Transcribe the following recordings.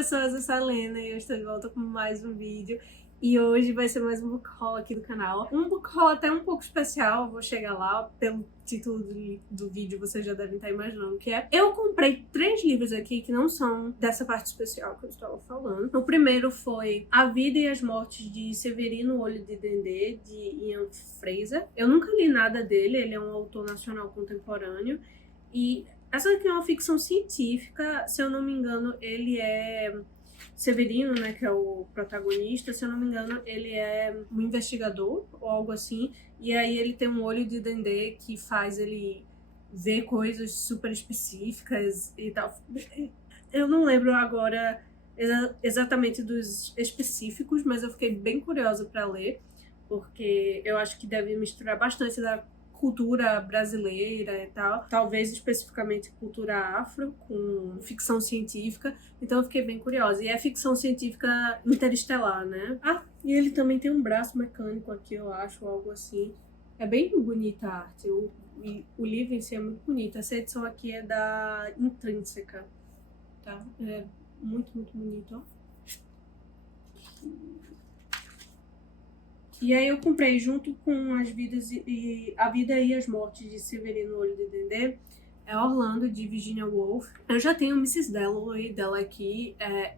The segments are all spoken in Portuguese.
pessoas, eu sou a Lena e eu estou de volta com mais um vídeo. E hoje vai ser mais um book haul aqui do canal. Um book haul até um pouco especial, vou chegar lá, pelo título do vídeo vocês já devem estar imaginando o que é. Eu comprei 3 livros aqui que não são dessa parte especial que eu estava falando. O primeiro foi A Vida e as Mortes de Severino Olho de Dendê, de Ian Fraser. Eu nunca li nada dele, ele é um autor nacional contemporâneo. E essa aqui é uma ficção científica, se eu não me engano, ele é Severino, né, que é o protagonista, se eu não me engano, ele é um investigador ou algo assim, e aí ele tem um olho de dendê que faz ele ver coisas super específicas e tal. Eu não lembro agora exatamente dos específicos, mas eu fiquei bem curiosa para ler, porque eu acho que deve misturar bastante da cultura brasileira e tal, talvez especificamente cultura afro com ficção científica, então eu fiquei bem curiosa. E é ficção científica interestelar, né? Ah, e ele também tem um braço mecânico aqui, eu acho, algo assim. É bem bonita a arte, o livro em si é muito bonito. Essa edição aqui é da Intrínseca, tá? É muito, muito bonito, ó. E aí eu comprei junto com A Vida e as Mortes de Severino Olho de Dendê, é Orlando, de Virginia Woolf. Eu já tenho Mrs. Dalloway dela aqui.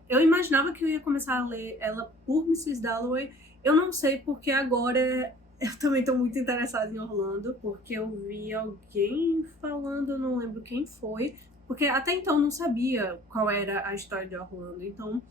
Eu imaginava que eu ia começar a ler ela por Mrs. Dalloway. Eu não sei porque agora eu também estou muito interessada em Orlando, porque eu vi alguém falando, eu não lembro quem foi, porque até então eu não sabia qual era a história de Orlando, então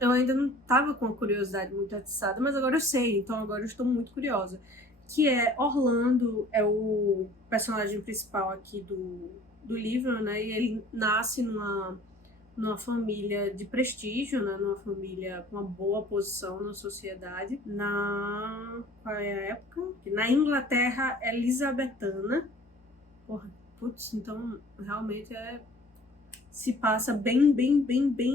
eu ainda não estava com a curiosidade muito atiçada, mas agora eu sei, então agora eu estou muito curiosa. Que é Orlando, é o personagem principal aqui do livro, né? E ele nasce numa família de prestígio, né? Numa família com uma boa posição na sociedade. Qual é a época? Na Inglaterra elizabetana. Porra, putz, então realmente se passa bem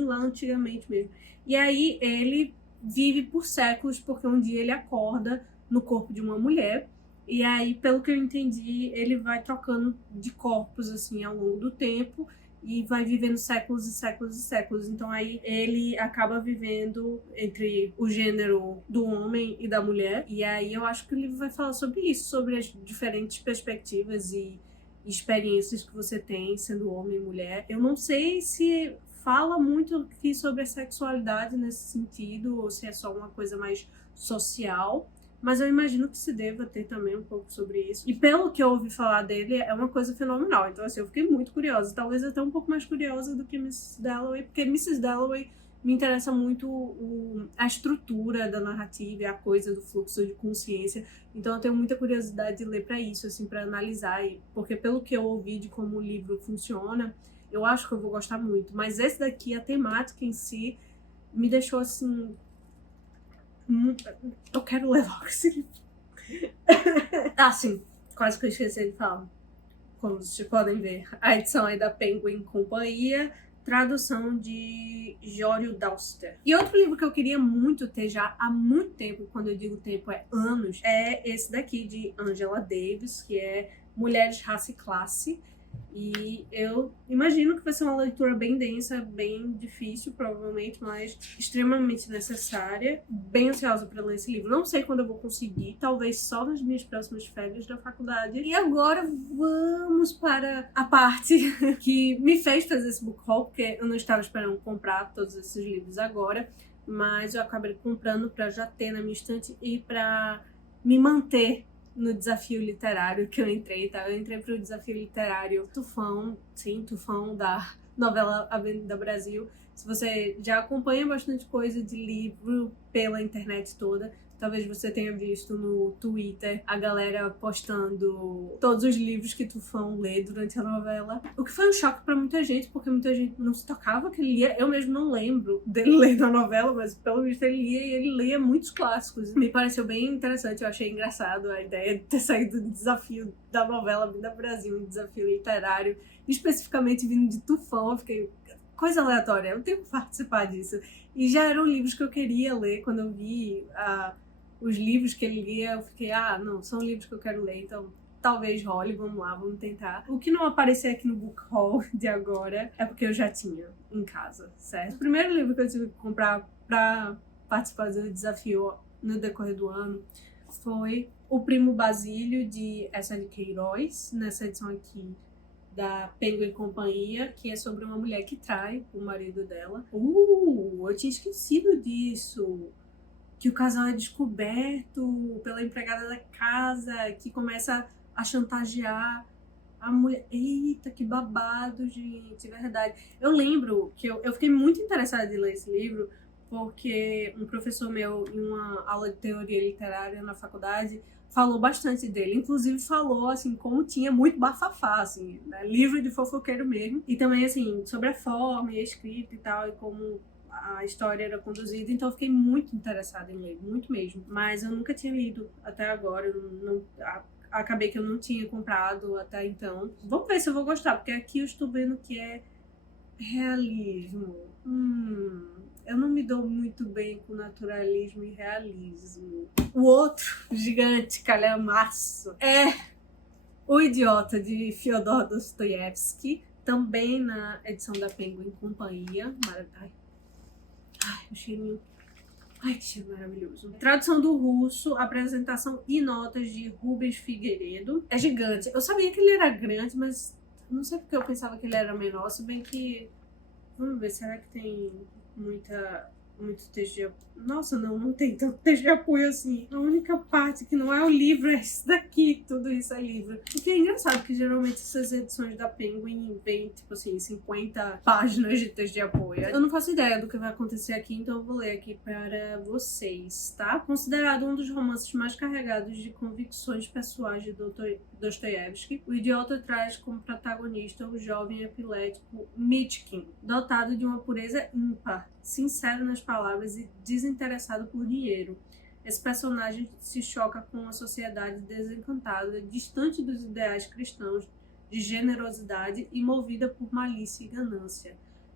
lá antigamente mesmo. E aí ele vive por séculos, porque um dia ele acorda no corpo de uma mulher, e aí, pelo que eu entendi, ele vai trocando de corpos, assim, ao longo do tempo, e vai vivendo séculos e séculos e séculos. Então aí ele acaba vivendo entre o gênero do homem e da mulher, e aí eu acho que o livro vai falar sobre isso, sobre as diferentes perspectivas e experiências que você tem sendo homem e mulher. Eu não sei se fala muito aqui sobre a sexualidade nesse sentido, ou se é só uma coisa mais social, mas eu imagino que se deva ter também um pouco sobre isso. E pelo que eu ouvi falar dele, é uma coisa fenomenal. Então, assim, eu fiquei muito curiosa. Talvez até um pouco mais curiosa do que Mrs. Dalloway, porque Mrs. Dalloway me interessa muito a estrutura da narrativa e a coisa do fluxo de consciência. Então eu tenho muita curiosidade de ler para isso, assim, para analisar, porque pelo que eu ouvi de como o livro funciona, eu acho que eu vou gostar muito. Mas esse daqui, a temática em si, me deixou assim... Eu quero ler logo esse livro. Ah, sim, quase que eu esqueci de falar. Como vocês podem ver, a edição é da Penguin Companhia, tradução de Jório Dauster. E outro livro que eu queria muito ter já há muito tempo, quando eu digo tempo é anos, é esse daqui de Angela Davis, que é Mulheres, Raça e Classe. E eu imagino que vai ser uma leitura bem densa, bem difícil, provavelmente, mas extremamente necessária. Bem ansiosa para ler esse livro. Não sei quando eu vou conseguir, talvez só nas minhas próximas férias da faculdade. E agora vamos para a parte que me fez fazer esse book haul, porque eu não estava esperando comprar todos esses livros agora, mas eu acabei comprando para já ter na minha estante e para me manter no desafio literário que eu entrei, tá? Eu entrei pro desafio literário Tufão, sim, Tufão da novela Avenida Brasil. Se você já acompanha bastante coisa de livro pela internet toda, talvez você tenha visto no Twitter a galera postando todos os livros que Tufão lê durante a novela. O que foi um choque pra muita gente, porque muita gente não se tocava que ele lia. Eu mesmo não lembro dele ler na novela, mas pelo visto ele lia, e ele lia muitos clássicos. Me pareceu bem interessante, eu achei engraçado a ideia de ter saído do desafio da novela Vida Brasil, um desafio literário, especificamente vindo de Tufão. Eu fiquei... coisa aleatória, eu tenho que participar disso. E já eram livros que eu queria ler. Quando eu vi os livros que ele lia, eu fiquei, não, são livros que eu quero ler, então talvez role, vamos lá, vamos tentar. O que não aparecer aqui no book haul de agora é porque eu já tinha em casa, certo? O primeiro livro que eu tive que comprar pra participar do desafio no decorrer do ano foi O Primo Basílio, de Essa de Queiroz, nessa edição aqui da Penguin Companhia, que é sobre uma mulher que trai o marido dela. Eu tinha esquecido disso. Que o casal é descoberto pela empregada da casa, que começa a chantagear a mulher. Eita, que babado, gente, é verdade. Eu lembro que eu fiquei muito interessada em ler esse livro, porque um professor meu, em uma aula de teoria literária na faculdade, falou bastante dele. Inclusive falou, assim, como tinha muito bafafá, assim, né? Livro de fofoqueiro mesmo. E também, assim, sobre a forma e a escrita e tal, e como a história era conduzida. Então eu fiquei muito interessada em ler, muito mesmo. Mas eu nunca tinha lido até agora. Acabei que eu não tinha comprado até então. Vamos ver se eu vou gostar, porque aqui eu estou vendo que é realismo. Eu não me dou muito bem com naturalismo e realismo. O outro gigante calhamaço é O Idiota, de Fyodor Dostoiévski, também na edição da Penguin Companhia. Ai, o cheirinho. Ai, que cheiro maravilhoso. Tradução do russo, apresentação e notas de Rubens Figueiredo. É gigante. Eu sabia que ele era grande, mas não sei porque eu pensava que ele era menor, se bem que... Vamos ver, será que tem muito texto de apoio? Nossa, não tem tanto texto de apoio assim. A única parte que não é o livro é esse daqui, tudo isso é livro. O que é engraçado, que geralmente essas edições da Penguin vem, tipo assim, 50 páginas de texto de apoio. Eu não faço ideia do que vai acontecer aqui, então eu vou ler aqui para vocês, tá? Considerado um dos romances mais carregados de convicções pessoais de Dostoiévski, O Idiota traz como protagonista o jovem epilético Mitchkin, dotado de uma pureza ímpar, sincero nas palavras e desinteressado por dinheiro. Esse personagem se choca com uma sociedade desencantada, distante dos ideais cristãos de generosidade e movida por malícia e ganância.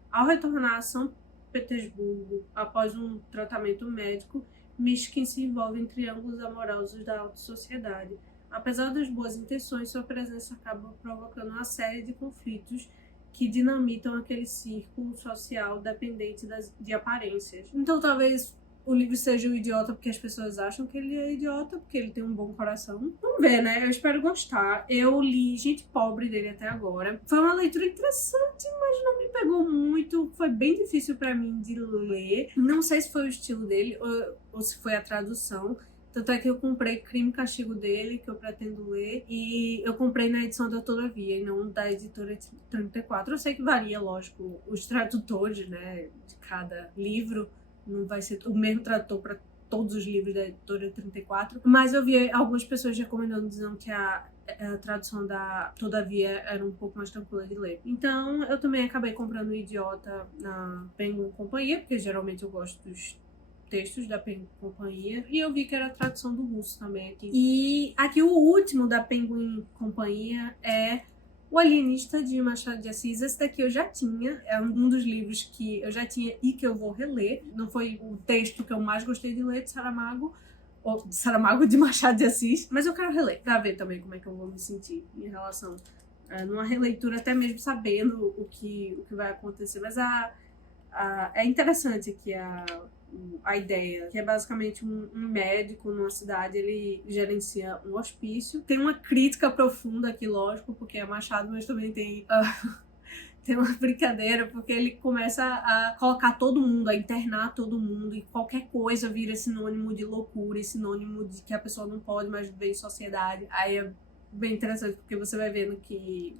Ao retornar a São Petersburgo após um tratamento médico, Mishkin se envolve em triângulos amorosos da alta sociedade. Apesar das boas intenções, sua presença acaba provocando uma série de conflitos que dinamitam aquele círculo social dependente de aparências. Então talvez o livro seja o idiota porque as pessoas acham que ele é idiota, porque ele tem um bom coração. Vamos ver, né? Eu espero gostar. Eu li Gente Pobre dele até agora. Foi uma leitura interessante, mas não me pegou muito. Foi bem difícil pra mim de ler. Não sei se foi o estilo dele ou se foi a tradução. Tanto é que eu comprei Crime e Castigo dele, que eu pretendo ler, e eu comprei na edição da Todavia, e não da editora 34. Eu sei que varia, lógico, os tradutores, né, de cada livro, não vai ser o mesmo tradutor para todos os livros da editora 34, mas eu vi algumas pessoas recomendando, dizendo que a tradução da Todavia era um pouco mais tranquila de ler. Então, eu também acabei comprando o Idiota na Penguin Companhia, porque geralmente eu gosto dos textos da Penguin Companhia, e eu vi que era a tradução do russo também aqui. E aqui o último da Penguin Companhia é O Alienista, de Machado de Assis. Esse daqui eu já tinha, é um dos livros que eu já tinha e que eu vou reler. Não foi o texto que eu mais gostei de ler de Saramago, ou de Saramago, de Machado de Assis, mas eu quero reler, pra ver também como é que eu vou me sentir em relação numa releitura, até mesmo sabendo o que vai acontecer. Mas é interessante que a ideia, que é basicamente um médico numa cidade, ele gerencia um hospício. Tem uma crítica profunda aqui, lógico, porque é Machado, mas também tem uma brincadeira, porque ele começa a colocar todo mundo, a internar todo mundo, e qualquer coisa vira sinônimo de loucura, e sinônimo de que a pessoa não pode mais viver em sociedade. Aí é bem interessante, porque você vai vendo que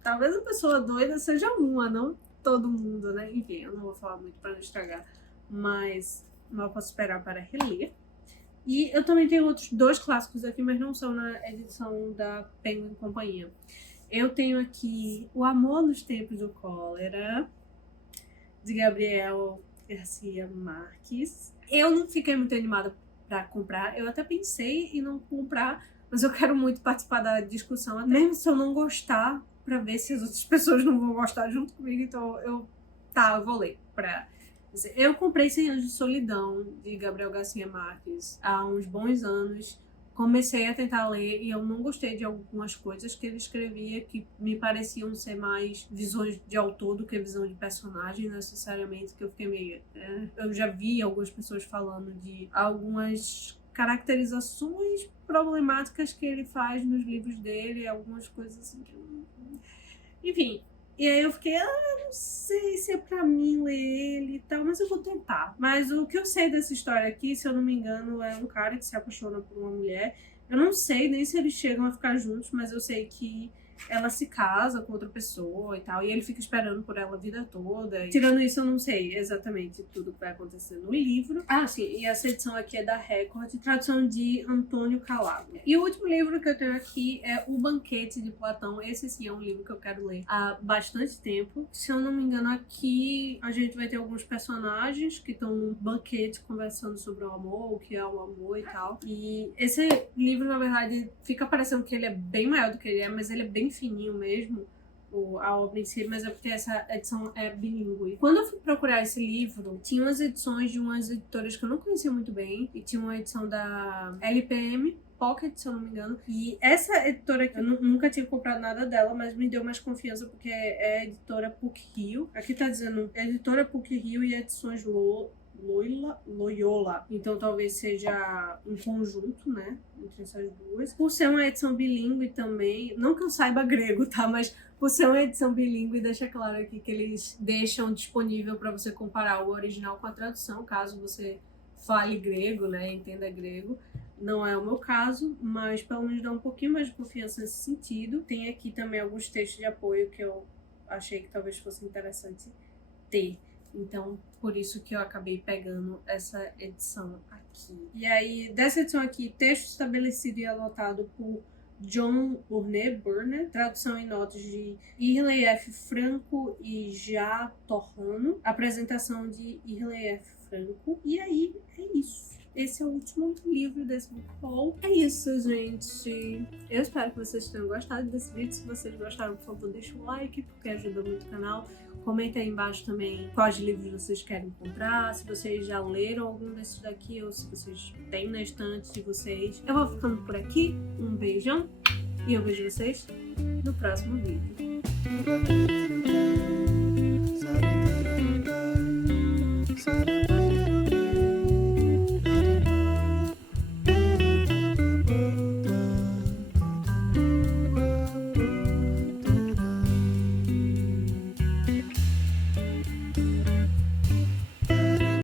talvez a pessoa doida seja uma, não todo mundo, né? Enfim, eu não vou falar muito para não estragar, mas mal posso esperar para reler. E eu também tenho outros 2 clássicos aqui, mas não são na edição da Penguin Companhia. Eu tenho aqui O Amor nos Tempos do Cólera, de Gabriel Garcia Marques. Eu não fiquei muito animada para comprar, eu até pensei em não comprar, mas eu quero muito participar da discussão, mesmo se eu não gostar, para ver se as outras pessoas não vão gostar junto comigo. Então eu vou ler. Eu comprei 100 Anos de Solidão, de Gabriel Garcia Marques, há uns bons anos, comecei a tentar ler e eu não gostei de algumas coisas que ele escrevia que me pareciam ser mais visões de autor do que visão de personagem, necessariamente, que eu fiquei meio... Eu já vi algumas pessoas falando de algumas caracterizações problemáticas que ele faz nos livros dele, algumas coisas assim que enfim, e aí eu fiquei, não sei se é pra mim ler ele e tal, mas eu vou tentar. Mas o que eu sei dessa história aqui, se eu não me engano, é um cara que se apaixona por uma mulher. Eu não sei nem se eles chegam a ficar juntos, mas eu sei que ela se casa com outra pessoa e tal, e ele fica esperando por ela a vida toda. E, tirando isso, eu não sei exatamente tudo que vai acontecer no livro. Ah, sim, e essa edição aqui é da Record, tradução de Antônio Calabria. E o último livro que eu tenho aqui é O Banquete de Platão. Esse sim é um livro que eu quero ler há bastante tempo. Se eu não me engano, aqui a gente vai ter alguns personagens que estão num banquete conversando sobre o amor, o que é o amor e tal. E esse livro, na verdade, fica parecendo que ele é bem maior do que ele é, mas ele é bem fininho mesmo, a obra em si, mas é porque essa edição é bilíngue. Quando eu fui procurar esse livro, tinha umas edições de umas editoras que eu não conhecia muito bem, e tinha uma edição da LPM Pocket, se eu não me engano, e essa editora aqui, eu nunca tinha comprado nada dela, mas me deu mais confiança porque é a editora PUC-Rio. Aqui tá dizendo editora PUC-Rio e edições Loyola. Então talvez seja um conjunto, né, entre essas duas. Por ser uma edição bilíngue também, não que eu saiba grego, tá, mas por ser uma edição bilíngue, deixa claro aqui que eles deixam disponível para você comparar o original com a tradução, caso você fale grego, né, entenda grego. Não é o meu caso, mas pelo menos dá um pouquinho mais de confiança nesse sentido. Tem aqui também alguns textos de apoio que eu achei que talvez fosse interessante ter. Então, por isso que eu acabei pegando essa edição aqui. E aí, dessa edição aqui, texto estabelecido e anotado por John Burner, tradução e notas de Irley F. Franco e Já Torrano, apresentação de Irley F. Franco. E aí, é isso. Esse é o último livro desse book haul. É isso, gente. Eu espero que vocês tenham gostado desse vídeo. Se vocês gostaram, por favor, deixa um like, porque ajuda muito o canal. Comenta aí embaixo também quais livros vocês querem comprar, se vocês já leram algum desses daqui ou se vocês têm na estante de vocês. Eu vou ficando por aqui. Um beijão e eu vejo vocês no próximo vídeo.